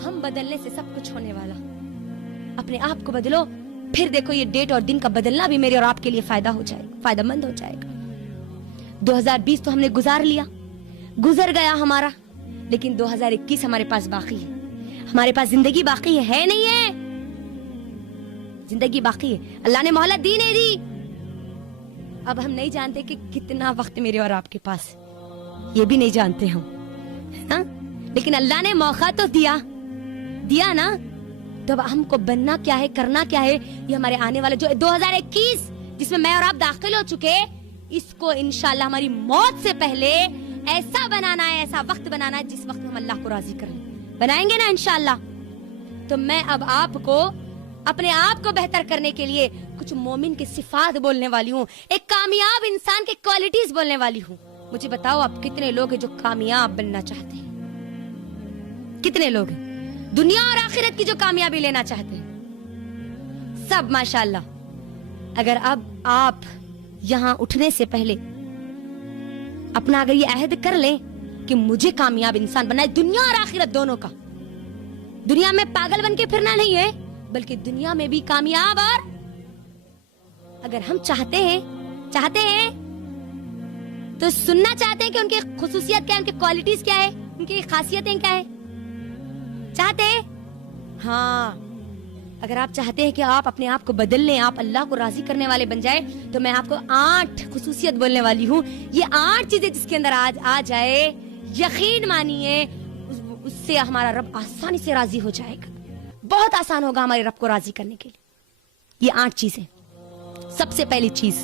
ہم بدلنے سے سب کچھ ہونے والا. اپنے آپ کو بدلو, پھر دیکھو یہ ڈیٹ اور دن کا بدلنا بھی میرے اور آپ کے لیے فائدہ ہو جائے گا, فائدہ مند ہو جائے گا. 2020 تو ہم نے گزار لیا, گزر گیا ہمارا, لیکن 2021 ہمارے پاس باقی ہے. ہمارے پاس زندگی باقی ہے نہیں ہے؟ زندگی باقی ہے. اللہ نے مہلت دی نہیں دی. اب ہم نہیں جانتے کہ کتنا وقت میرے اور آپ کے پاس ہے, یہ بھی نہیں جانتے ہم, ہاں, لیکن اللہ نے موقع تو دیا نا. تو اب ہم کو بننا کیا ہے, کرنا کیا ہے, یہ ہمارے آنے والا جو 2021 جس میں میں اور آپ داخل ہو چکے, اس کو انشاءاللہ ہماری موت سے پہلے ایسا بنانا ہے, ایسا وقت بنانا ہے جس وقت ہم اللہ کو راضی کریں. بنائیں گے نا انشاءاللہ. تو میں اب آپ کو اپنے آپ کو بہتر کرنے کے لیے کچھ مومن کی صفات بولنے والی ہوں, ایک کامیاب انسان کے کوالٹیز بولنے والی ہوں. مجھے بتاؤ آپ کتنے لوگ ہیں جو کامیاب بننا چاہتے ہیں؟ کتنے لوگ ہیں دنیا اور آخرت کی جو کامیابی لینا چاہتے ہیں؟ سب ماشاءاللہ. اگر اب آپ یہاں اٹھنے سے پہلے اپنا اگر یہ عہد کر لیں کہ مجھے کامیاب انسان بننا ہے, دنیا اور آخرت دونوں کا, دنیا میں پاگل بن کے پھرنا نہیں ہے بلکہ دنیا میں بھی کامیاب. اور اگر ہم چاہتے ہیں تو سننا چاہتے ہیں کہ ان کی خصوصیت کیا ہے, ان کی کوالٹیز کیا ہے, ان کی خاصیتیں کیا ہے, چاہتے ہیں؟ ہاں, اگر آپ چاہتے ہیں کہ آپ اپنے آپ کو بدل لیں, آپ اللہ کو راضی کرنے والے بن جائے, تو میں آپ کو 8 خصوصیت بولنے والی ہوں. یہ 8 چیزیں جس کے اندر آج آ جائے, یقین مانیے اس سے ہمارا رب آسانی سے راضی ہو جائے گا. بہت آسان ہوگا ہمارے رب کو راضی کرنے کے لیے. یہ 8 چیزیں. سب سے پہلی چیز,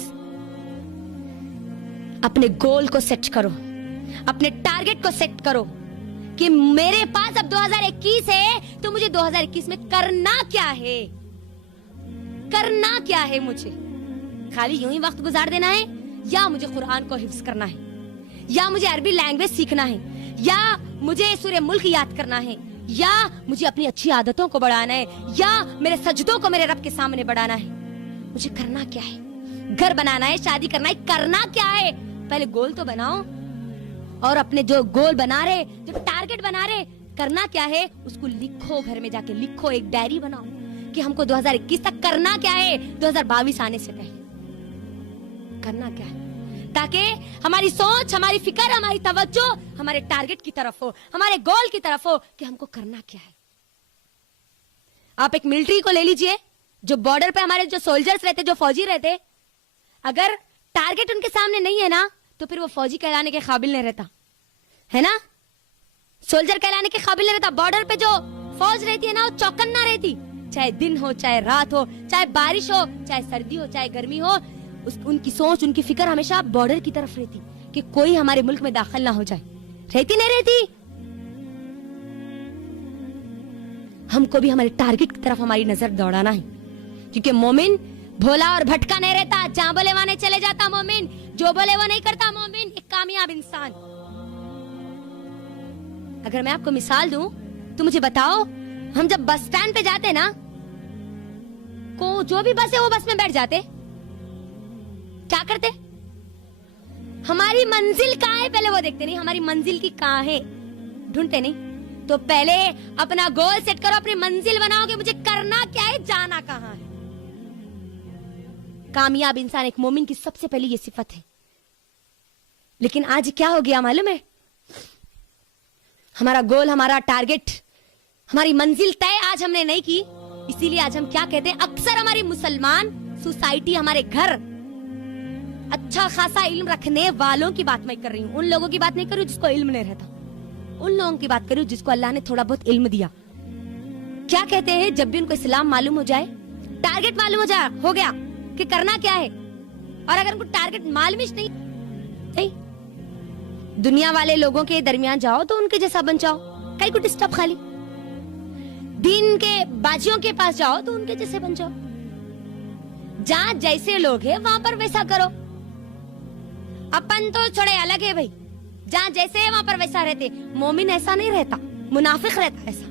اپنے گول کو سیٹ کرو, اپنے ٹارگٹ کو سیٹ کرو کہ میرے پاس اب 2021 ہے تو مجھے 2021 میں کرنا کیا ہے. کرنا کیا ہے مجھے؟ خالی یوں ہی وقت گزار دینا ہے, یا مجھے قرآن کو حفظ کرنا ہے, یا مجھے عربی لینگویج سیکھنا ہے, یا مجھے سورہ ملک یاد کرنا ہے, یا مجھے اپنی اچھی عادتوں کو بڑھانا ہے, یا میرے سجدوں کو میرے رب کے سامنے بڑھانا ہے. مجھے کرنا کیا ہے؟ گھر بنانا ہے, شادی کرنا ہے, کرنا کیا ہے؟ پہلے گول تو بناؤ, اور اپنے جو گول بنا رہے, جو ٹارگٹ بنا رہے, کرنا کیا ہے اس کو لکھو. گھر میں جا کے لکھو, ایک ڈائری بناؤ کہ ہم کو 2021 تک کرنا کیا ہے, 2022 آنے سے پہلے کرنا کیا ہے, تاکہ ہماری سوچ, ہماری فکر, ہماری توجہ ہمارے ٹارگٹ کی طرف ہو, ہمارے گول کی طرف ہو کہ ہم کو کرنا کیا ہے. آپ ایک ملٹری کو لے لیجئے, جو بارڈر پہ ہمارے جو سولجرز رہتے, جو فوجی رہتے, اگر ٹارگٹ ان کے سامنے نہیں ہے نا تو پھر وہ فوجی کہلانے کے قابل نہیں رہتا ہے نا, سولجر کہلانے کے قابل نہیں رہتا. بارڈر پہ جو فوج رہتی ہے نا وہ چوکنا رہتی, چاہے دن ہو, چاہے رات ہو, چاہے بارش ہو, چاہے سردی ہو, چاہے گرمی ہو. ان کی سوچ, ان کی فکر ہمیشہ بارڈر کی طرف رہتی کہ کوئی ہمارے ملک میں داخل نہ ہو جائے. رہتی نہیں رہتی؟ ہم کو بھی ہمارے ٹارگٹ کی طرف ہماری نظر دوڑانا ہے, کیونکہ مومن بھولا اور بھٹکا نہیں رہتا, جہاں بولے وہاں نہیں چلے جاتا مومن, جو بولے وہ نہیں کرتا مومن, ایک کامیاب انسان. اگر میں آپ کو مثال دوں تو مجھے بتاؤ, ہم جب بس سٹینڈ پہ جاتے نا, کو جو بھی بس ہے وہ بس میں بیٹھ جاتے, کیا کرتے؟ ہماری منزل کہاں ہے پہلے وہ دیکھتے نہیں, ہماری منزل کی کہاں ہے ڈھونڈتے نہیں. تو پہلے اپنا گول سیٹ کرو, اپنی منزل بناؤ کہ مجھے کرنا کیا ہے, جانا کہاں ہے. کامیاب انسان, ایک مومن کی سب سے پہلی یہ صفت ہے. لیکن آج کیا ہو گیا معلوم ہے, ہمارا گول, ہمارا ٹارگٹ, ہماری منزل طے آج ہم نے نہیں کی. اسی لیے آج ہم کیا کہتے ہیں, اکثر ہماری مسلمان سوسائٹی, ہمارے گھر, اچھا خاصا علم رکھنے والوں کی بات میں کر رہی ہوں, ان لوگوں کی بات نہیں کر رہی ہوں جس کو علم نہیں رہتا, ان لوگوں کی بات کر رہی ہوں جس کو اللہ نے تھوڑا بہت علم دیا. کیا کہتے ہیں, جب بھی ان کو اسلام معلوم ہو جائے, ٹارگٹ معلوم ہو گیا کہ کرنا کیا ہے, اور اگر ان کو ٹارگٹ معلوم ہی نہیں, دنیا والے لوگوں کے درمیان جاؤ تو ان کے جیسا بن جاؤ, کئی کو ڈسٹرب, خالی دین کے باجیوں کے پاس جاؤ تو ان کے جیسے بن جاؤ. جہاں جیسے لوگ ہیں وہاں پر ویسا کرو. اپن تو چھوڑے الگ ہے بھائی, جہاں جیسے ہے وہاں پر ویسا رہتے. مومن ایسا نہیں رہتا, منافق رہتا ایسا.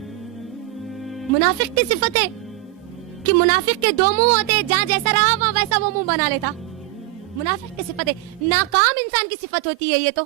منافق کی صفت ہے کہ منافق کے 2 منہ ہوتے, جہاں جیسا رہا وہاں ویسا وہ منہ بنا لیتا. منافق کی صفت ہے, ناکام انسان کی صفت ہوتی ہے یہ. تو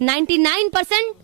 99%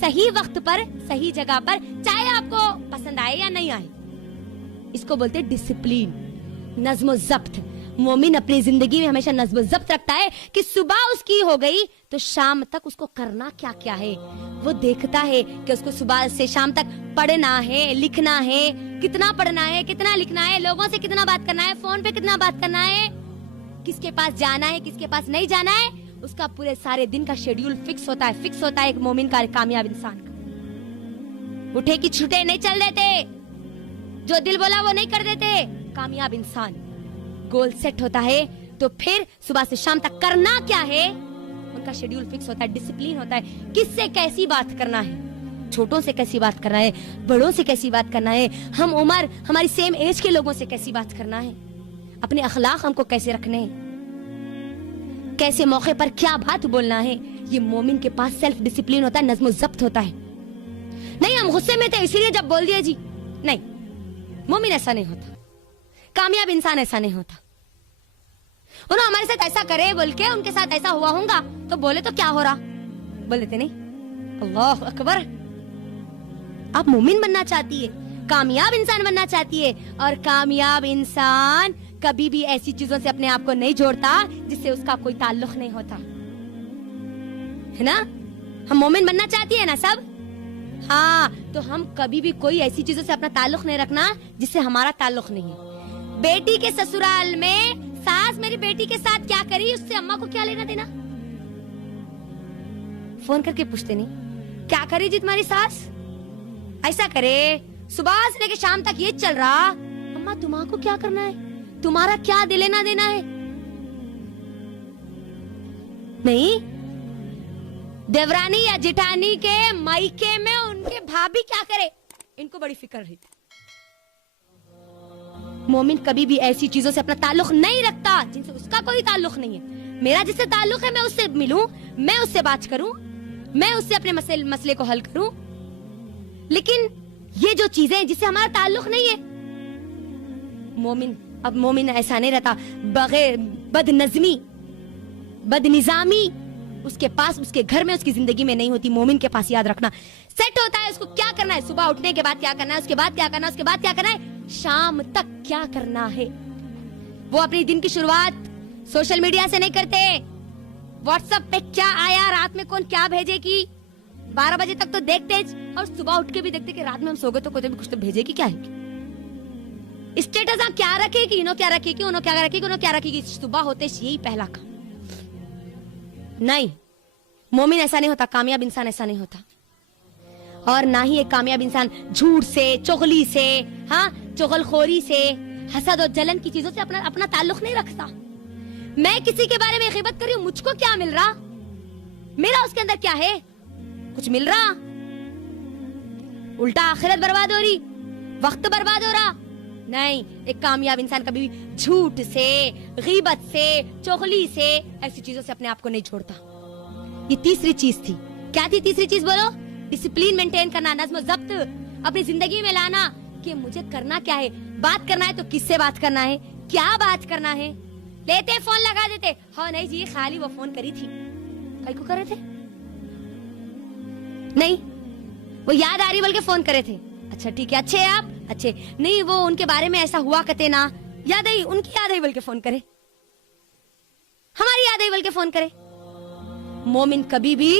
صحیح وقت پر صحیح جگہ پر, چاہے آپ کو پسند آئے یا نہیں آئے. اس کو بولتے ڈسپلین, نظم و ضبط. مومن اپنی زندگی میں ہمیشہ نظم و ضبط رکھتا ہے کہ صبح اس کی ہو گئی تو شام تک اس کو کرنا کیا کیا ہے. وہ دیکھتا ہے کہ اس کو صبح سے شام تک پڑھنا ہے, لکھنا ہے, کتنا پڑھنا ہے, کتنا لکھنا ہے, لوگوں سے کتنا بات کرنا ہے, فون پہ کتنا بات کرنا ہے, کس کے پاس جانا ہے, کس کے پاس نہیں جانا ہے. اس کا پورے سارے دن کا شیڈیول فکس ہوتا ہے ایک مومن کا, کامیاب انسان کا. اٹھے کی چھٹے نہیں چل دیتے, جو دل بولا وہ نہیں کر دیتے. کامیاب انسان گول سیٹ ہوتا ہے تو پھر صبح سے شام تک کرنا کیا ہے ان کا شیڈیول فکس ہوتا ہے, ڈسپلین ہوتا ہے. کس سے کیسی بات کرنا ہے, چھوٹوں سے کیسی بات کرنا ہے, بڑوں سے کیسی بات کرنا ہے, ہم عمر ہماری سیم ایج کے لوگوں سے کیسی بات کرنا ہے, اپنے اخلاق ہم کو کیسے رکھنے ہیں, کیسے موقع پر کیا بات بولنا ہے. یہ مومن کے پاس سیلف ڈسپلین ہوتا ہے, نظم و ضبط ہوتا ہے. نہیں ہم غصے میں تھے اسی لیے جب بول دیا جی, نہیں, مومن ایسا نہیں ہوتا, کامیاب انسان ایسا نہیں ہوتا. انہوں ہمارے ساتھ ایسا کرے بول کے ان کے ساتھ ایسا ہوا ہوگا تو بولے تو کیا ہو رہا, بول دیتے نہیں. اللہ اکبر. آپ مومن بننا چاہتی ہے, کامیاب انسان بننا چاہتی ہے, اور کامیاب انسان کبھی بھی ایسی چیزوں سے اپنے آپ کو نہیں جوڑتا جس سے اس کا کوئی تعلق نہیں ہوتا ہے نا. ہم مومن بننا چاہتی ہے نا سب, ہاں, تو ہم کبھی بھی کوئی ایسی چیزوں سے اپنا تعلق نہیں رکھنا جس سے ہمارا تعلق نہیں ہے. بیٹی کے سسرال میں ساس میری بیٹی کے ساتھ کیا کری, اس سے اماں کو کیا لینا دینا. فون کر کے پوچھتے نہیں کیا کری جی تمہاری ساس, ایسا کرے صبح سے لے کے شام تک یہ چل رہا, اماں تمہاں کو کیا کرنا ہے, تمہارا کیا دل لینا دینا ہے. نہیں, دیورانی یا جٹانی کے مائکے میں ان کے بھابھی کیا کرے ان کو بڑی فکر رہی. مومن کبھی بھی ایسی چیزوں سے اپنا تعلق نہیں رکھتا جن سے اس کا کوئی تعلق نہیں ہے. میرا جس سے تعلق ہے میں اس سے ملوں, میں اس سے بات کروں, میں اس سے اپنے مسئلے کو حل کروں. لیکن یہ جو چیزیں جس سے ہمارا تعلق نہیں ہے, مومن ایسا نہیں رہتا. بغیر بد نظمی, بد نظامی اس کے پاس, اس کے گھر میں, اس کی زندگی میں نہیں ہوتی. مومن کے پاس یاد رکھنا سیٹ ہوتا ہے اس کو کیا کرنا ہے, صبح اٹھنے کے بعد کیا کرنا ہے, اس کے بعد کیا کرنا ہے, اس کے بعد کیا کرنا ہے, شام تک کیا کرنا ہے. وہ اپنی دن کی شروعات سوشل میڈیا سے نہیں کرتے, واٹس ایپ پہ کیا آیا, رات میں کون کیا بھیجے گی, 12 بجے تک تو دیکھتے, اور صبح اٹھ کے بھی دیکھتے کہ رات میں ہم سو گئے تو کوئی بھی کچھ تو بھیجے گی, کیا ہے اسٹیٹس آپ کیا رکھے گی, انہوں کیا رکھے گی, انہوں کیا رکھے گی, انہوں کیا رکھے گی. صبح ہوتے یہی پہلا کام. نہیں, مومن ایسا نہیں ہوتا, کامیاب انسان ایسا نہیں ہوتا. اور نہ ہی ایک کامیاب انسان جھوٹ سے, چغلی سے, ہاں چغل خوری سے, حسد اور جلن کی چیزوں سے اپنا تعلق نہیں رکھتا. میں کسی کے بارے میں غیبت کر رہی ہوں, مجھ کو کیا مل رہا, میرا اس کے اندر کیا ہے, کچھ مل رہا, الٹا آخرت برباد ہو رہی, وقت برباد ہو رہا. نہیں, ایک کامیاب انسان کبھی بھی جھوٹ سے, غیبت سے, چغلی سے, ایسی چیزوں سے اپنے آپ کو نہیں چھوڑتا. یہ تیسری چیز تھی. کیا تھی تیسری چیز بولو؟ ڈسپلین مینٹین کرنا, نظم و ضبط اپنی زندگی میں لانا کہ مجھے کرنا کیا ہے. بات کرنا ہے تو کس سے بات کرنا ہے, کیا بات کرنا ہے. لیتے فون لگا دیتے, ہاں نہیں جی خالی وہ فون کری تھی, کئی کو کر رہے تھے, نہیں وہ یاد آ رہی بلکہ فون کرے تھے, اچھا ٹھیک ہے, اچھے آپ اچھے, نہیں وہ ان کے بارے میں ایسا ہوا کرتے نا, یاد آئی, ان کی یاد آئی بلکہ فون کرے, ہماری یاد آئی بلکہ فون کرے. مومن کبھی بھی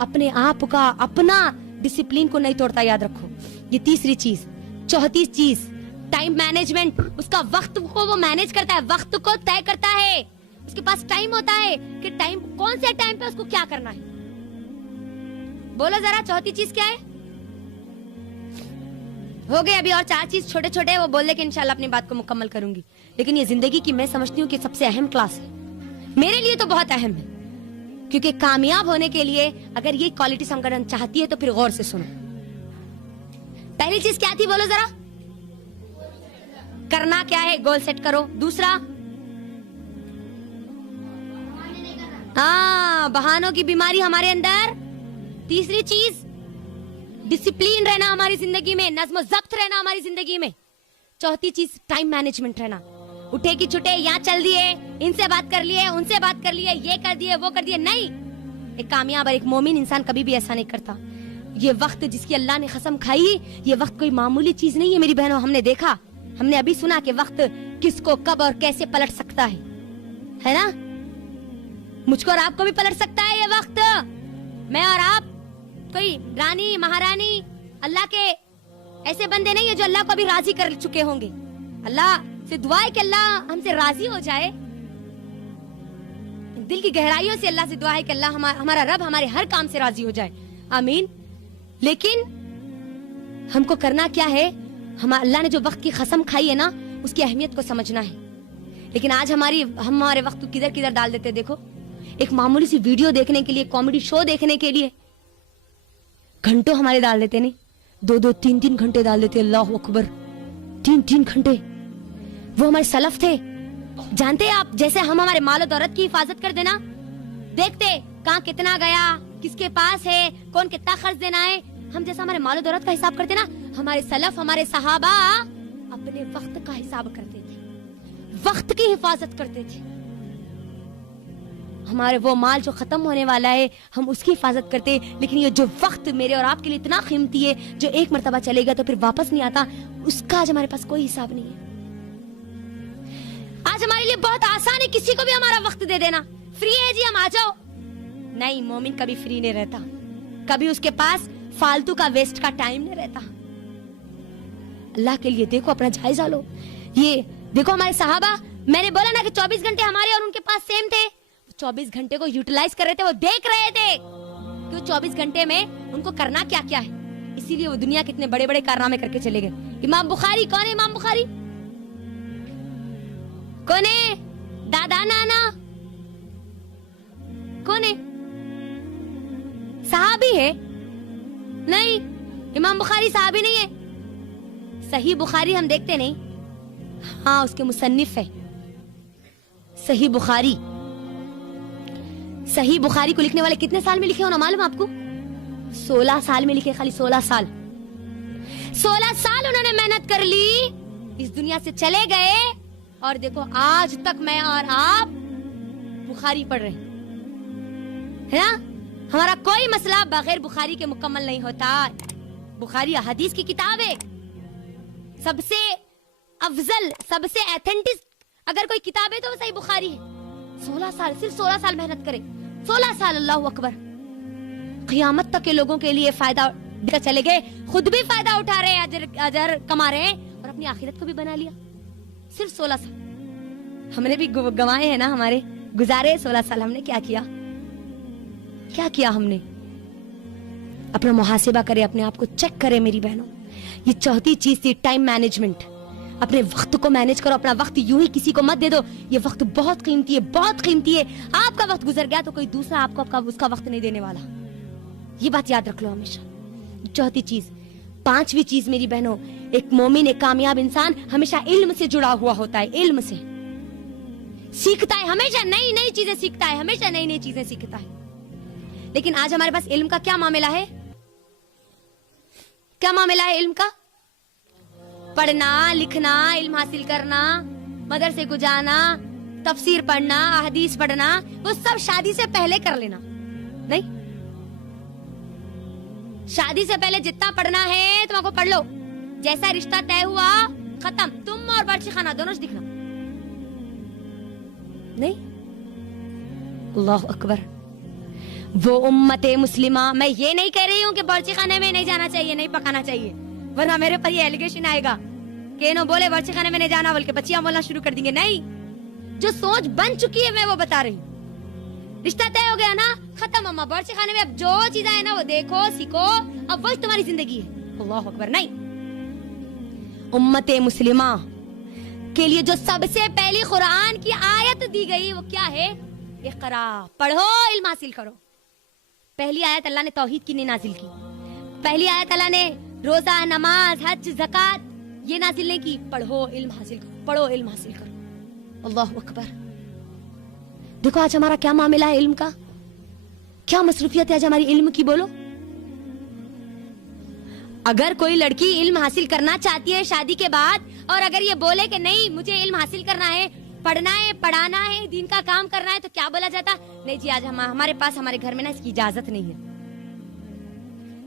اپنے آپ کا, اپنا ڈسپلین کو نہیں توڑتا, یاد رکھو. یہ تیسری چیز. چوتھی چیز ٹائم مینجمنٹ. اس کا وقت کو وہ مینج کرتا ہے, وقت کو طے کرتا ہے. اس کے پاس ٹائم ہوتا ہے کہ ٹائم کون سے ٹائم پہ اس کو کیا کرنا ہے. بولو ذرا چوتھی چیز کیا ہے. ہو گئے ابھی اور 4 چیز چھوٹے چھوٹے, وہ بول دے کہ انشاءاللہ اپنی بات کو مکمل کروں گی. لیکن یہ زندگی کی میں سمجھتی ہوں کہ سب سے اہم کلاس ہے, میرے لیے تو بہت اہم ہے. کیونکہ کامیاب ہونے کے لیے اگر یہ کوالٹیز ہم کرنا چاہتی ہے تو پھر غور سے سنو. پہلی چیز کیا تھی بولو ذرا, کرنا کیا ہے, گول سیٹ کرو. دوسرا, ہاں بہانوں کی بیماری ہمارے اندر. تیسری چیز ڈسپلین رہنا ہماری زندگی میں, نظم و ضبط رہنا ہماری زندگی میں. چوتھی چیز ٹائم مینجمنٹ رہنا. اٹھے کی چھٹے یہاں چل دیے, ان سے بات کر لیے, ان سے بات کر لیے, یہ کر دیے, وہ کر دیے. نہیں, ایک کامیاب اور ایک مومن انسان کبھی بھی ایسا نہیں کرتا. یہ وقت جس کی اللہ نے قسم کھائی، یہ وقت کوئی معمولی چیز نہیں ہے میری بہنوں. ہم نے دیکھا، ہم نے ابھی سنا کہ وقت کس کو کب اور کیسے پلٹ سکتا ہے نا. مجھ کو اور آپ کو بھی پلٹ سکتا ہے یہ وقت. میں اور آپ کوئی رانی مہارانی اللہ کے ایسے بندے نہیں ہیں جو اللہ کو ابھی راضی کر چکے ہوں گے. اللہ سے دعا ہے کہ اللہ ہم سے راضی ہو جائے. دل کی گہرائیوں سے اللہ سے دعا ہے کہ اللہ ہمارا رب ہمارے ہر کام سے راضی ہو جائے. آمین. لیکن ہم کو کرنا کیا ہے؟ اللہ نے جو وقت کی قسم کھائی ہے نا، اس کی اہمیت کو سمجھنا ہے. لیکن آج ہم ہمارے وقت کدھر کدھر ڈال دیتے. دیکھو، ایک معمولی سی ویڈیو دیکھنے کے لیے، کامیڈی شو دیکھنے کے لیے گھنٹوں ہمارے ڈال دیتے. نہیں، 2-2 3-3 گھنٹے ڈال دیتے. اللہ اکبر، 3-3 گھنٹے. وہ ہمارے سلف تھے. جانتے ہیں آپ، جیسے ہم ہمارے مال و دولت کی حفاظت کر دینا، دیکھتے کہاں کتنا گیا، کس کے پاس ہے، کون کتنا خرچ دینا ہے، ہم جیسا ہمارے مال و دولت کا حساب کرتے نا، ہمارے سلف، ہمارے صحابہ اپنے وقت کا حساب کرتے تھے، وقت کی حفاظت کرتے تھے. ہمارے وہ مال جو ختم ہونے والا ہے ہم اس کی حفاظت کرتے. لیکن یہ جو وقت میرے اور آپ کے لیے اتنا قیمتی ہے، جو ایک مرتبہ چلے گا تو پھر واپس نہیں آتا، اس کا آج ہمارے پاس کوئی حساب نہیں ہے. آج ہمارے لیے بہت آسان ہے کسی کو بھی ہمارا وقت دے دینا. فری ہے جی، ہم آ جاؤ. نہیں، مومن کبھی فری نہیں رہتا. کبھی اس کے پاس فالتو کا ویسٹ کا ٹائم نہیں رہتا. اللہ کے لیے دیکھو، اپنا جائزہ لو. یہ دیکھو ہمارے صحابہ، میں نے بولا نا کہ 24 گھنٹے ہمارے اور ان کے پاس سیم تھے. 24 گھنٹے کو یوٹیلائز کر رہے تھے. وہ دیکھ رہے تھے کہ 24 گھنٹے میں ان کو کرنا کیا کیا ہے. اسی لیے وہ دنیا کے اتنے بڑے بڑے کارنامے کر کے چلے گئے. امام بخاری کون ہے؟ امام بخاری کون ہے؟ دادا نانا کون ہے؟ صحابی ہے؟ نہیں، امام بخاری صحابی نہیں ہے. صحیح بخاری ہم دیکھتے نہیں. ہاں، اس کے مصنف ہے صحیح بخاری. صحیح بخاری کو لکھنے والے کتنے سال میں لکھے ہونا معلوم آپ کو؟ 16 سال میں لکھے. خالی 16 سال 16 سال انہوں نے محنت کر لی، اس دنیا سے چلے گئے. اور دیکھو آج تک میں اور آپ بخاری پڑھ رہے ہیں نا. ہمارا کوئی مسئلہ بغیر بخاری کے مکمل نہیں ہوتا. بخاری حدیث کی کتاب ہے، سب سے افضل، سب سے ایتھنٹک اگر کوئی کتاب ہے تو وہ صحیح بخاری ہے. 16 سال، صرف 16 سال محنت کرے. 16 سال. اللہ اکبر. قیامت تک کے لوگوں کے لیے فائدہ دے کر چلے گئے. خود بھی فائدہ اٹھا رہے ہیں، اجر کما رہے ہیں، اور اپنی آخرت کو بھی بنا لیا. صرف 16 سال. ہم نے بھی گنوائے ہیں نا، ہمارے گزارے 16 سال. ہم نے کیا کیا؟ کیا کیا ہم نے؟ اپنا محاسبہ کرے، اپنے آپ کو چیک کرے میری بہنوں. یہ چوتھی چیز تھی، ٹائم مینجمنٹ. اپنے وقت کو مینج کرو. اپنا وقت یوں ہی کسی کو مت دے دو. یہ وقت بہت قیمتی ہے، بہت قیمتی ہے. آپ کا وقت گزر گیا تو کوئی دوسرا آپ کو اس کا وقت نہیں دینے والا. یہ بات یاد رکھ لو ہمیشہ. چوتھی چیز. 5ویں چیز میری بہنوں، ایک مومن، ایک کامیاب انسان ہمیشہ علم سے جڑا ہوا ہوتا ہے. علم سے سیکھتا ہے، ہمیشہ نئی نئی چیزیں سیکھتا ہے، ہمیشہ نئی نئی چیزیں سیکھتا ہے. لیکن آج ہمارے پاس علم کا کیا معاملہ ہے؟ کیا معاملہ ہے علم کا؟ پڑھنا، لکھنا، علم حاصل کرنا، مدرسے کو جانا، تفسیر پڑھنا، احادیث پڑھنا، وہ سب شادی سے پہلے کر لینا. نہیں، شادی سے پہلے جتنا پڑھنا ہے تم کو پڑھ لو. جیسا رشتہ طے ہوا ختم. تم اور بارچی خانہ دونوں سے دکھنا. نہیں، اللہ اکبر. وہ امت مسلمہ، میں یہ نہیں کہہ رہی ہوں کہ بارچی خانے میں نہیں جانا چاہیے، نہیں پکانا چاہیے، ورنہ میرے پر یہ ایلیگیشن آئے گا کہ انہوں بولے بارچی خانے میں نہیں جانا بلکہ بچیاں بولنا شروع کر دیں گے. نہیں، جو سوچ بن چکی ہے میں وہ بتا رہی ہوں. رشتہ طے ہو گیا نا، ختم. اما بارچی خانے میں اب جو چیزیں ہیں نا وہ دیکھو، سیکھو، اب وہی تمہاری زندگی ہے. اللہ اکبر. نہیں، امت مسلمہ کے لیے جو سب سے پہلی قرآن کی آیت دی گئی وہ کیا ہے؟ اقرا، پڑھو، علم حاصل کرو. پہلی آیت اللہ نے توحید کی نہیں نازل کی. پہلی آیت اللہ نے روزہ، نماز، حج، زکات یہ نازل نہیں کی. پڑھو، علم حاصل کرو، پڑھو، علم حاصل کرو. اللہ اکبر. دیکھو آج ہمارا کیا معاملہ ہے علم کا، کیا مصروفیت ہے آج ہماری علم کی. بولو، اگر کوئی لڑکی علم حاصل کرنا چاہتی ہے شادی کے بعد، اور اگر یہ بولے کہ نہیں مجھے علم حاصل کرنا ہے، پڑھنا ہے، پڑھانا ہے، دین کا کام کرنا ہے، تو کیا بولا جاتا؟ نہیں جی، آج ہمارے پاس، ہمارے گھر میں نا اس کی اجازت نہیں ہے.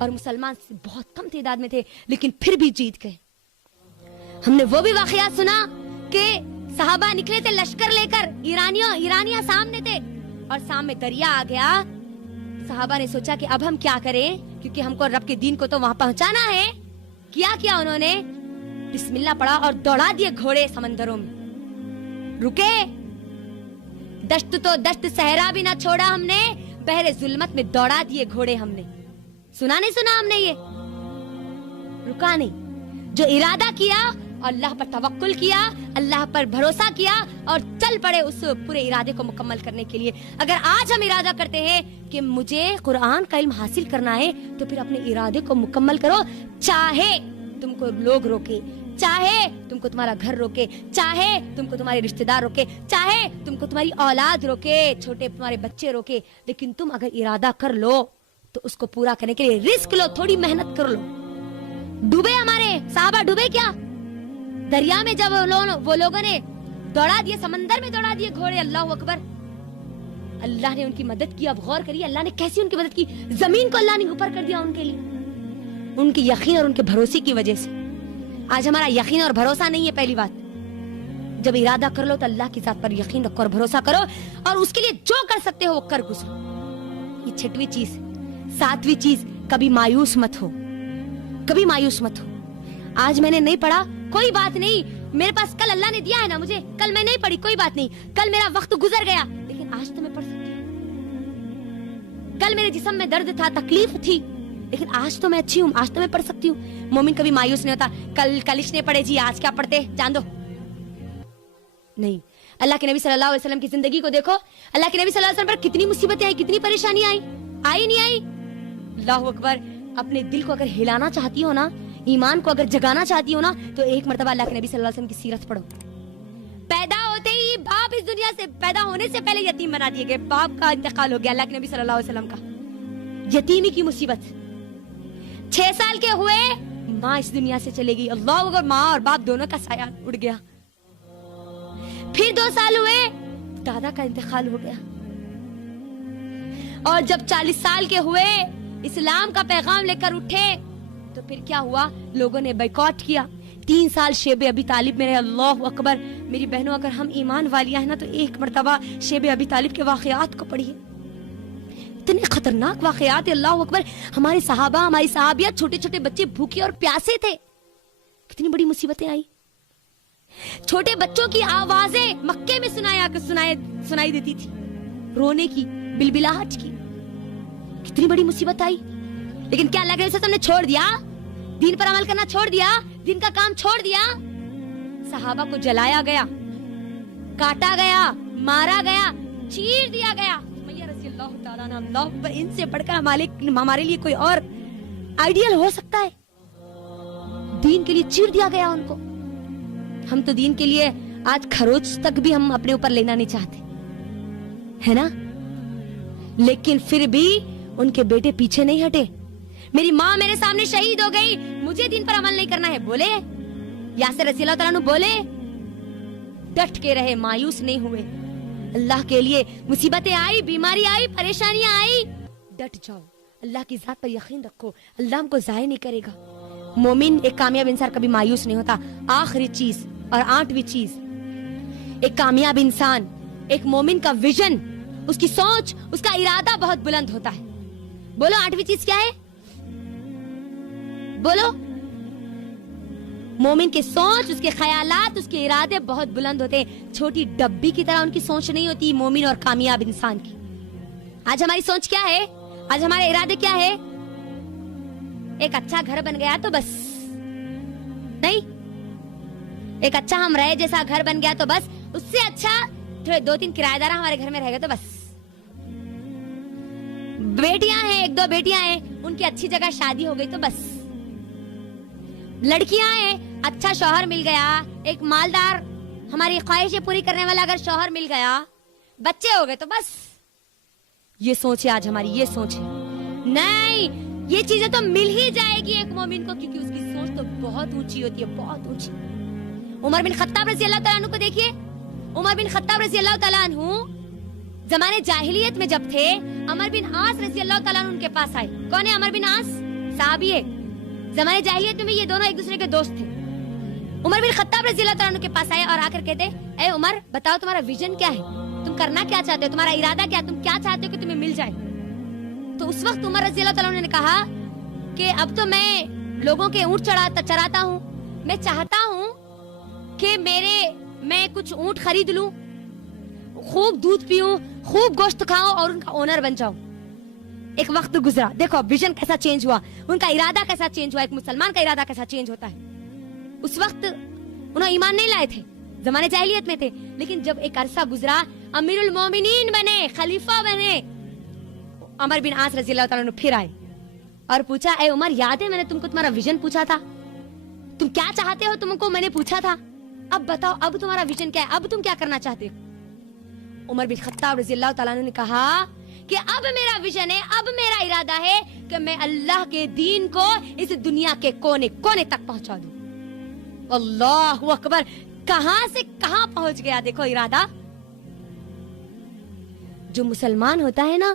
اور مسلمان بہت کم تعداد میں تھے لیکن پھر بھی جیت گئے. ہم نے وہ بھی واقعات سنا کہ صحابہ نکلے تھے لشکر لے کر, ایرانیاں سامنے تھے اور سامنے دریا آ گیا. صحابہ نے سوچا کہ اب ہم کیا کریں, کیونکہ ہم کو رب کے دین کو تو وہاں پہنچانا ہے. کیا انہوں نے بسم اللہ پڑھا اور دوڑا دیے گھوڑے سمندروں میں. رکے, دشت تو دشت صحرا بھی نہ چھوڑا ہم نے, بحر ظلمت میں دوڑا دیے گھوڑے ہم نے. سنا نہیں سنا ہم نے, یہ رکا نہیں. جو ارادہ کیا, اللہ پر توکل کیا, اللہ پر بھروسہ کیا اور چل پڑے اس پورے ارادے کو مکمل کرنے کے لیے. اگر آج ہم ارادہ کرتے ہیں کہ مجھے قرآن کا علم حاصل کرنا ہے تو پھر اپنے ارادے کو مکمل کرو, چاہے تم کو لوگ روکے, چاہے تم کو تمہارا گھر روکے, چاہے تم کو تمہارے رشتہ دار روکے, چاہے تم کو تمہاری اولاد روکے, چھوٹے تمہارے بچے روکے, لیکن تم اگر ارادہ کر لو تو اس کو پورا کرنے کے لیے رسک لو, تھوڑی محنت کر لو. ڈوبے ہمارے صحابہ, ڈوبے کیا دریا میں, جب وہ لوگوں نے دوڑا دیے, سمندر میں دوڑا دیے گھوڑے. اللہ اکبر, اللہ نے ان کی مدد کی. اب غور کریے اللہ نے کیسی ان کی مدد کی. زمین کو اللہ نے اوپر کر دیا ان کے لیے, ان کی یقین اور ان کے بھروسے کی وجہ سے. آج ہمارا یقین اور بھروسہ نہیں ہے. پہلی بات, جب ارادہ کر لو تو اللہ کی ذات پر یقین رکھو اور بھروسہ کرو اور اس کے لیے جو کر سکتے ہو وہ کر گزرو. یہ 6ویں چیز. 7ویں چیز, کبھی مایوس مت ہو, کبھی مایوس مت ہو. آج میں نے نہیں پڑھا, کوئی بات نہیں, میرے پاس کل اللہ نے دیا ہے نا مجھے, کل میں نہیں پڑھی کوئی بات نہیں, کل میرا وقت گزر گیا لیکن آج تو میں پڑھ سکتی ہوں. کل میرے جسم میں درد تھا, تکلیف تھی, لیکن آج تو میں اچھی ہوں, آج تو میں پڑھ سکتی ہوں. مومن کبھی مایوس نہیں ہوتا, کل اس نے پڑھے جی, آج کیا پڑھتے جان دو. نہیں, اللہ کے نبی صلی اللہ علیہ وسلم کی زندگی کو دیکھو. اللہ کے نبی صلی اللہ علیہ وسلم پر کتنی مصیبتیں آئی, کتنی پریشانی آئی نہیں آئی. اللہ اکبر. اپنے دل کو اگر ہلانا چاہتی ہو نا, ایمان کو اگر جگانا چاہتی ہو نا, تو ایک مرتبہ اللہ کے نبی صلی اللہ علیہ وسلم کی سیرت پڑھو. پیدا ہوتے ہی باپ اس دنیا سے, پیدا ہونے سے پہلے یتیم بنا دیے گئے, باپ کا انتقال ہو گیا. اللہ کے نبی صلی اللہ علیہ وسلم کا یتیمی کی مصیبت. 6 سال کے ہوئے ماں اس دنیا سے چلے گئی. اللہ اکبر, ماں اور باپ دونوں کا سایہ اڑ گیا. پھر 2 سال ہوئے, دادا کا انتقال ہو گیا. اور جب 40 سال کے ہوئے, اسلام کا پیغام لے کر اٹھے, تو پھر کیا ہوا, لوگوں نے بائیکاٹ کیا. 3 سال شیب ابی طالب میں رہے. اللہ اکبر. میری بہنوں, اگر ہم ایمان والیاں ہیں نا تو ایک مرتبہ شیب ابی طالب کے واقعات کو پڑھیے. اتنے خطرناک واقعات. اللہ اکبر. ہمارے صحابہ, ہماری صحابیات, چھوٹے چھوٹے بچے بھوکے اور پیاسے تھے. کتنی بڑی مصیبتیں آئی. چھوٹے بچوں کی آوازیں مکے میں سنائی دیتی تھی, رونے کی, بلبلاہٹ کی. کتنی بڑی مصیبت آئی. لیکن کیا اللہ کے رسول نے چھوڑ دیا, دین پر عمل کرنا چھوڑ دیا, دین کا کام چھوڑ دیا. صحابہ کو جلایا گیا, کاٹا گیا, مارا گیا, چیر دیا گیا. سمیہ رضی اللہ تعالیٰ عنہ, اللہ, ان سے بڑھ کر ہمارے لیے کوئی اور آئیڈیل ہو سکتا ہے. دین کے لیے چیر دیا گیا ان کو. ہم تو دین کے لیے آج خروچ تک بھی ہم اپنے اوپر لینا نہیں چاہتے, ہے نا. لیکن پھر بھی ان کے بیٹے پیچھے نہیں ہٹے. میری ماں میرے سامنے شہید ہو گئی, مجھے دین پر عمل نہیں کرنا ہے, بولے. یاسر رضی اللہ تعالیٰ عنہ بولے, ڈٹ کے رہے, مایوس نہیں ہوئے. اللہ کے لیے مصیبتیں آئی, بیماری آئی, پریشانیاں آئی, ڈٹ جاؤ, اللہ کی ذات پر یقین رکھو, اللہ ہم کو ضائع نہیں کرے گا. مومن, ایک کامیاب انسان کبھی مایوس نہیں ہوتا. آخری چیز اور 8ویں چیز, ایک کامیاب انسان, ایک مومن کا ویژن, اس کی سوچ, اس کا ارادہ بہت بلند ہوتا ہے. بولو 8ویں چیز کیا ہے, بولو. مومن کے سوچ, اس کے خیالات, اس کے ارادے بہت بلند ہوتے ہیں. چھوٹی ڈبی کی طرح ان کی سوچ نہیں ہوتی مومن اور کامیاب انسان کی. آج ہماری سوچ کیا ہے, آج ہمارے ارادے کیا ہے. ایک اچھا گھر بن گیا تو بس نہیں, ایک اچھا ہم رہے جیسا گھر بن گیا تو بس, اس سے اچھا تھوڑے 2-3 کرایہ دار ہمارے گھر میں رہ گئے تو بس. بیٹیاں ہیں, 1-2 بیٹیاں ہیں, ان کی اچھی جگہ شادی ہو گئی تو بس. لڑکیاں ہیں, اچھا شوہر مل گیا, ایک مالدار, ہماری خواہشیں پوری کرنے والا اگر شوہر مل گیا, بچے ہو گئے تو بس. یہ سوچ ہے آج ہماری, یہ سوچ ہے. نہیں, یہ چیزیں تو مل ہی جائے گی ایک مومن کو, کیونکہ اس کی سوچ تو بہت اونچی ہوتی ہے, بہت اونچی. عمر بن خطاب رضی اللہ تعالیٰ عنہ کو دیکھیے. عمر بن خطاب رضی اللہ تعالیٰ عنہ زمانے جاہلیت میں جب تھے, عمر بن عاص رضی اللہ تعالیٰ عنہ ان کے پاس آئے. کون ہے عمر بن عاص؟ صحابی ہے, زمانے جاہلیت میں بھی یہ دونوں ایک دوسرے کے دوست تھے. عمر بن خطاب رضی اللہ تعالیٰ عنہ کے پاس آئے اور آ کر کہتے, اے عمر بتاؤ تمہارا ویژن کیا ہے, تم کرنا کیا چاہتے ہو, تمہارا ارادہ کیا, تم کیا چاہتے ہو کہ تمہیں مل جائے. تو اس وقت عمر رضی اللہ تعالیٰ عنہ نے کہا کہ اب تو میں لوگوں کے اونٹ چراتا ہوں, میں چاہتا ہوں کہ میں کچھ اونٹ خرید لوں, خوب دودھ پیوں, خوب گوشت کھاؤں اور ان کا اونر بن جاؤں. ایک وقت گزرا, دیکھو ویژن کیسا چینج ہوا, ان کا ارادہ کیسا چینج ہوا, ایک مسلمان کا ارادہ کیسا چینج ہوتا ہے. اس وقت انہوں ایمان نہیں لائے تھے, زمانے جاہلیت میں تھے, لیکن جب ایک عرصہ گزرا امیر المومنین بنے, خلیفہ بنے, عمر بن عاص رضی اللہ تعالیٰ عنہ پھر آئے اور پوچھا, اے عمر یاد ہے میں نے تم کو تمہارا ویژن پوچھا تھا, تم کیا چاہتے ہو, تم کو میں نے پوچھا تھا, اب بتاؤ اب تمہارا ویژن کیا ہے, اب تم کیا کرنا چاہتے ہو. عمر بن خطاب رضی اللہ تعالیٰ عنہ نے کہا کہ اب میرا ویژن ہے, اب میرا ارادہ ہے کہ میں اللہ کے دین کو اس دنیا کے کونے کونے تک پہنچا دوں. اللہ اکبر, کہاں سے کہاں پہنچ گیا دیکھو ارادہ. جو مسلمان ہوتا ہے نا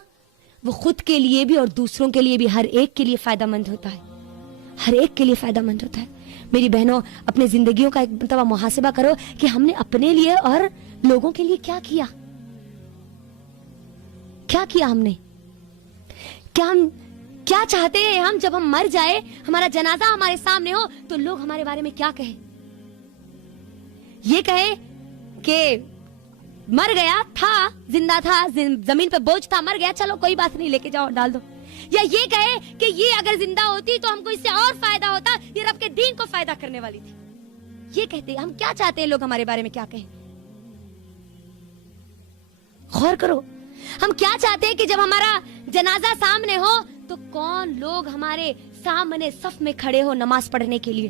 وہ خود کے لیے بھی اور دوسروں کے لیے بھی ہر ایک کے لیے فائدہ مند ہوتا ہے, ہر ایک کے لیے فائدہ مند ہوتا ہے. میری بہنوں, اپنے زندگیوں کا ایک مرتبہ محاسبہ کرو کہ ہم نے اپنے لیے اور لوگوں کے لیے کیا کیا ہم نے, کیا چاہتے ہیں ہم جب ہم مر جائے, ہمارا جنازہ ہمارے سامنے ہو تو لوگ ہمارے بارے میں کیا کہیں. یہ کہے کہ مر گیا تھا, زندہ تھا, زمین پہ بوجھ تھا, مر گیا, چلو کوئی بات نہیں, لے کے جاؤ ڈال دو. یا یہ کہے کہ یہ اگر زندہ ہوتی تو ہم کو اس سے اور فائدہ ہوتا, یہ رب کے دین کو فائدہ کرنے والی تھی. یہ کہتے ہم کیا چاہتے ہیں لوگ ہمارے بارے میں کیا کہیں. غور کرو, ہم کیا چاہتے ہیں کہ جب ہمارا جنازہ سامنے ہو تو کون لوگ ہمارے سامنے صف میں کھڑے ہو نماز پڑھنے کے لیے.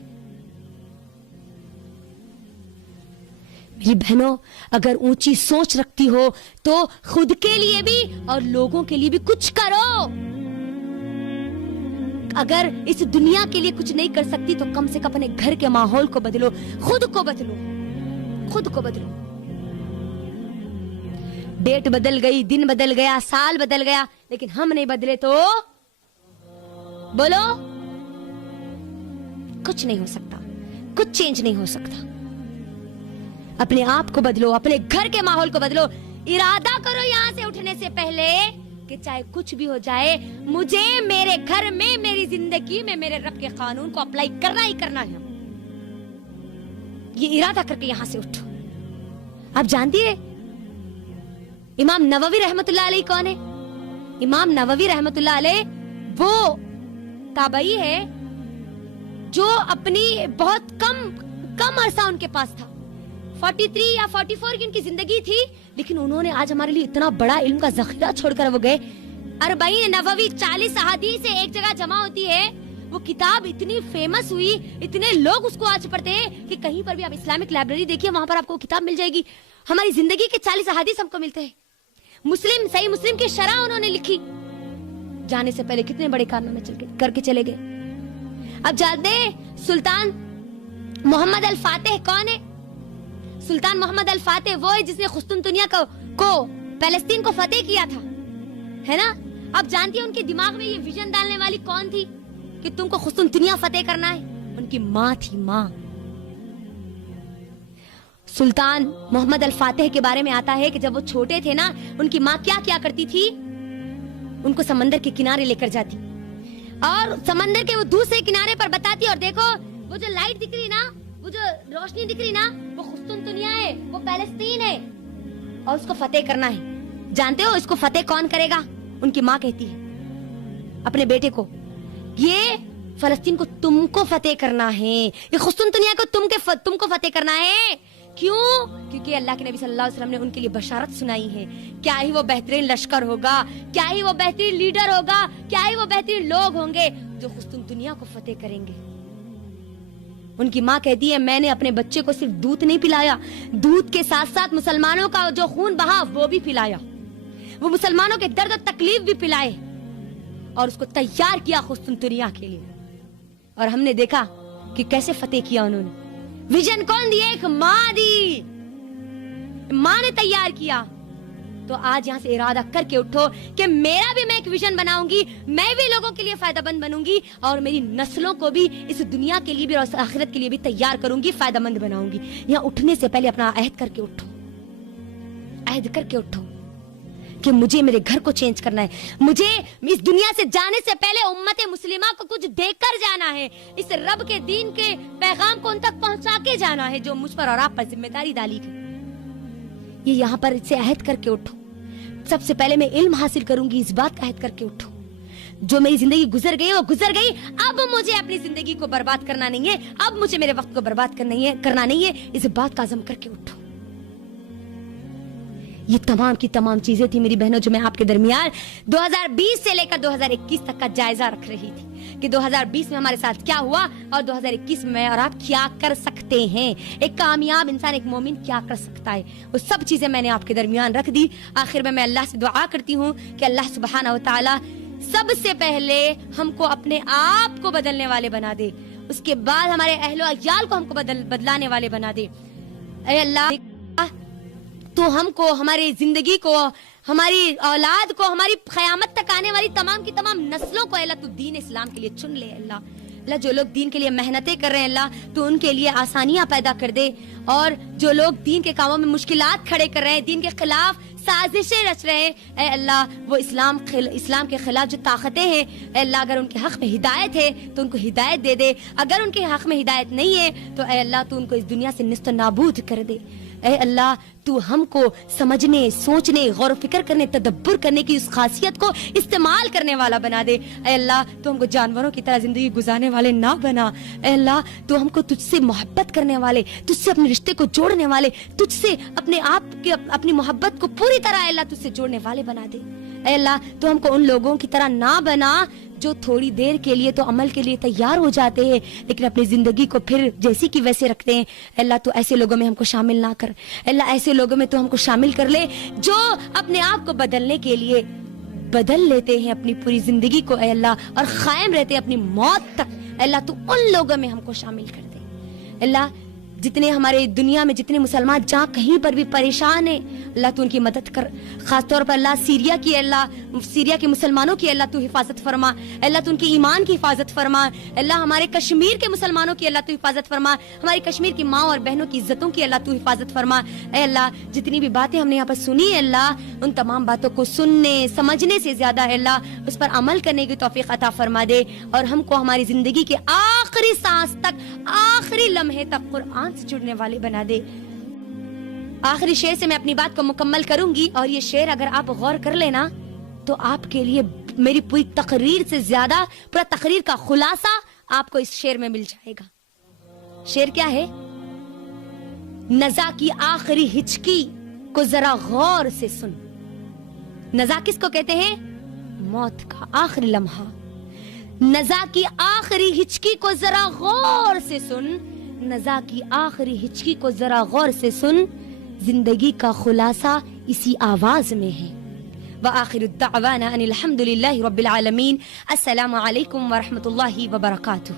میری بہنوں, اگر اونچی سوچ رکھتی ہو تو خود کے لیے بھی اور لوگوں کے لیے بھی کچھ کرو. اگر اس دنیا کے لیے کچھ نہیں کر سکتی تو کم سے کم اپنے گھر کے ماحول کو بدلو, خود کو بدلو. ڈیٹ بدل گئی, دن بدل گیا, سال بدل گیا, لیکن ہم نہیں بدلے تو بولو کچھ نہیں ہو سکتا, کچھ چینج نہیں ہو سکتا. اپنے آپ کو بدلو, اپنے گھر کے ماحول کو بدلو. ارادہ کرو یہاں سے اٹھنے سے پہلے کہ چاہے کچھ بھی ہو جائے, مجھے میرے گھر میں, میری زندگی میں میرے رب کے قانون کو اپلائی کرنا ہی کرنا ہے. یہ ارادہ کر کے یہاں سے اٹھو. آپ جانتی ہے امام نووی رحمت اللہ علیہ کون ہے؟ امام نووی رحمت اللہ علیہ وہ تابعی ہے جو اپنی بہت کم عرصہ ان کے پاس تھا, 43 یا 44 کی ان کی زندگی تھی, لیکن انہوں نے آج ہمارے لیے اتنا بڑا علم کا ذخیرہ چھوڑ کر وہ گئے. 40 نووی 40 احادیث ایک جگہ جمع ہوتی ہے. وہ کتاب اتنی فیمس ہوئی, اتنے لوگ اس کو آج پڑھتے ہیں کہ کہیں پر بھی آپ اسلامک لائبریری دیکھیے, وہاں پر آپ کو کتاب مل جائے گی. ہماری زندگی کے 40 احادیث ہم کو ملتے ہیں. صحیح مسلم کی شرح انہوں نے لکھی, جانے سے پہلے کتنے بڑے کارنامے کر کے چلے گئے. اب جانتے ہیں سلطان محمد الفاتح کون ہے؟ سلطان محمد الفاتح وہ ہے جس نے قسطنطنیہ کو فلسطین کو فتح کیا تھا, ہے نا. اب جانتی ہیں ان کے دماغ میں یہ ویژن ڈالنے والی کون تھی کہ تم کو قسطنطنیہ فتح کرنا ہے؟ ان کی ماں تھی, ماں. سلطان محمد الفاتح کے بارے میں آتا ہے کہ جب وہ چھوٹے تھے نا, ان کی ماں کیا کرتی تھی, ان کو سمندر کے کنارے لے کر جاتی اور سمندر کے وہ دوسرے کنارے پر بتاتی, اور دیکھو وہ جو لائٹ دکھ رہی نا, وہ جو روشنی دکھ رہی نا, وہ قسطنطنیہ ہے, وہ فلسطین ہے, اور اس کو فتح کرنا ہے. جانتے ہو اس کو فتح کون کرے گا؟ ان کی ماں کہتی ہے اپنے بیٹے کو, یہ فلسطین کو تم کو فتح کرنا ہے, یہ قسطنطنیہ کو تم کو فتح کرنا ہے. کیوں؟ کیونکہ اللہ کے نبی صلی اللہ علیہ وسلم نے ان کے لیے بشارت سنائی ہے. کیا ہی وہ بہترین لشکر ہوگا, کیا ہی وہ بہترین لیڈر ہوگا, کیا ہی وہ بہترین لوگ ہوں گے جو قسطنطنیہ کو فتح کریں گے. ان کی ماں کہتی ہے میں نے اپنے بچے کو صرف دودھ نہیں پلایا, دودھ کے ساتھ ساتھ مسلمانوں کا جو خون بہا وہ بھی پلایا, وہ مسلمانوں کے درد و تکلیف بھی پلائے, اور اس کو تیار کیا قسطنطنیہ کے لیے. اور ہم نے دیکھا کہ کیسے فتح کیا انہوں نے. ویژن کون دی؟ ایک ماں دی, ماں نے تیار کیا. تو آج یہاں سے ارادہ کر کے اٹھو کہ میرا بھی میں ایک ویژن بناؤں گی, میں بھی لوگوں کے لیے فائدہ مند بنوں گی, اور میری نسلوں کو بھی اس دنیا کے لیے بھی اور آخرت کے لیے بھی تیار کروں گی, فائدہ مند بناؤں گی. یہاں اٹھنے سے پہلے اپنا عہد کر کے اٹھو, عہد کر کے اٹھو کہ مجھے میرے گھر کو چینج کرنا ہے, مجھے اس دنیا سے جانے سے پہلے امت مسلمہ کو کچھ دے کر جانا ہے, اس رب کے دین کے پیغام کو ان تک پہنچا کے جانا ہے جو مجھ پر اور آپ پر ذمہ داری ڈالی گئی. یہ یہاں پر سے عہد کر کے اٹھو. سب سے پہلے میں علم حاصل کروں گی, اس بات کا عہد کر کے اٹھو. جو میری زندگی گزر گئی وہ گزر گئی, اب مجھے اپنی زندگی کو برباد کرنا نہیں ہے, اب مجھے میرے وقت کو برباد کرنا نہیں ہے, اس بات کا عزم کر کے اٹھو. یہ تمام کی تمام چیزیں تھی میری بہنوں جو میں آپ کے درمیان 2020 سے لے کر 2021 تک کا جائزہ رکھ رہی تھی کہ 2020 میں ہمارے ساتھ کیا ہوا اور 2021 میں اور آپ کیا کر سکتے ہیں. ایک کامیاب انسان, ایک مومن کیا کر سکتا ہے, وہ سب چیزیں میں نے آپ کے درمیان رکھ دی. آخر میں اللہ سے دعا کرتی ہوں کہ اللہ سبحانہ و تعالی سب سے پہلے ہم کو اپنے آپ کو بدلنے والے بنا دے, اس کے بعد ہمارے اہل و عیال کو ہم کو بدلانے والے بنا دے. اے اللہ تو ہم کو, ہماری زندگی کو, ہماری اولاد کو, ہماری قیامت تک آنے والی تمام کی تمام نسلوں کو اللہ تو دین اسلام کے لیے چن لے. اللہ جو لوگ دین کے لیے محنتیں کر رہے ہیں اللہ تو ان کے لیے آسانیاں پیدا کر دے, اور جو لوگ دین کے کاموں میں مشکلات کھڑے کر رہے ہیں, دین کے خلاف سازشیں رچ رہے ہیں, اے اللہ وہ اسلام کے خلاف جو طاقتیں ہیں, اے اللہ اگر ان کے حق میں ہدایت ہے تو ان کو ہدایت دے دے, اگر ان کے حق میں ہدایت نہیں ہے تو اے اللہ تو ان کو اس دنیا سے نیست و نابود کر دے. اے اللہ تو ہم کو سمجھنے, سوچنے, غور و فکر کرنے, تدبر کرنے کی اس خاصیت کو استعمال کرنے والا بنا دے. اے اللہ تو ہم کو جانوروں کی طرح زندگی گزارنے والے نہ بنا. اے اللہ تو ہم کو تجھ سے محبت کرنے والے, تجھ سے اپنے رشتے کو جوڑنے والے, تجھ سے اپنے آپ کے اپنی محبت کو پوری طرح اے اللہ تجھ سے جوڑنے والے بنا دے. اے اللہ تو ہم کو ان لوگوں کی طرح نہ بنا جو تھوڑی دیر کے لیے تو عمل کے لیے تیار ہو جاتے ہیں لیکن اپنی زندگی کو پھر جیسی کی ویسے رکھتے ہیں. اللہ تو ایسے لوگوں میں ہم کو شامل نہ کر. اللہ ایسے لوگوں میں تو ہم کو شامل کر لے جو اپنے آپ کو بدلنے کے لیے بدل لیتے ہیں اپنی پوری زندگی کو اے اللہ, اور قائم رہتے ہیں اپنی موت تک. اللہ تو ان لوگوں میں ہم کو شامل کر دے. اللہ جتنے ہمارے دنیا میں جتنے مسلمان جہاں کہیں پر بھی پریشان ہیں اللہ تو ان کی مدد کر. خاص طور پر اللہ سیریا کے مسلمانوں کی اللہ تو حفاظت فرما. اللہ تو ان کے ایمان کی حفاظت فرما. اللہ ہمارے کشمیر کے مسلمانوں کی اللہ تو حفاظت فرما. ہماری کشمیر کی ماں اور بہنوں کی عزتوں کی اللہ تو حفاظت فرما. اے اللہ جتنی بھی باتیں ہم نے یہاں پر سنی ہے اللہ ان تمام باتوں کو سننے سمجھنے سے زیادہ ہے اللہ اس پر عمل کرنے کی توفیق عطا فرما دے, اور ہم کو ہماری زندگی کے آخری سانس تک, آخری لمحے تک قرآن سے جڑنے والے بنا دے. آخری شعر سے میں اپنی بات کو مکمل کروں گی, اور یہ شعر اگر آپ غور کر لینا تو آپ کے لیے میری پوری تقریر سے زیادہ پورا تقریر کا خلاصہ آپ کو اس شعر میں مل جائے گا. شعر کیا ہے؟ نزا کی آخری ہچکی کو ذرا غور سے سن. نزا کس کو کہتے ہیں؟ موت کا آخری لمحہ. نزا کی آخری ہچکی کو ذرا غور سے سن, نزا کی آخری ہچکی کو ذرا غور سے سن, زندگی کا خلاصہ اسی آواز میں ہے. وآخر الدعوانا ان الحمد للہ رب العالمین. السلام علیکم ورحمۃ اللہ وبرکاتہ.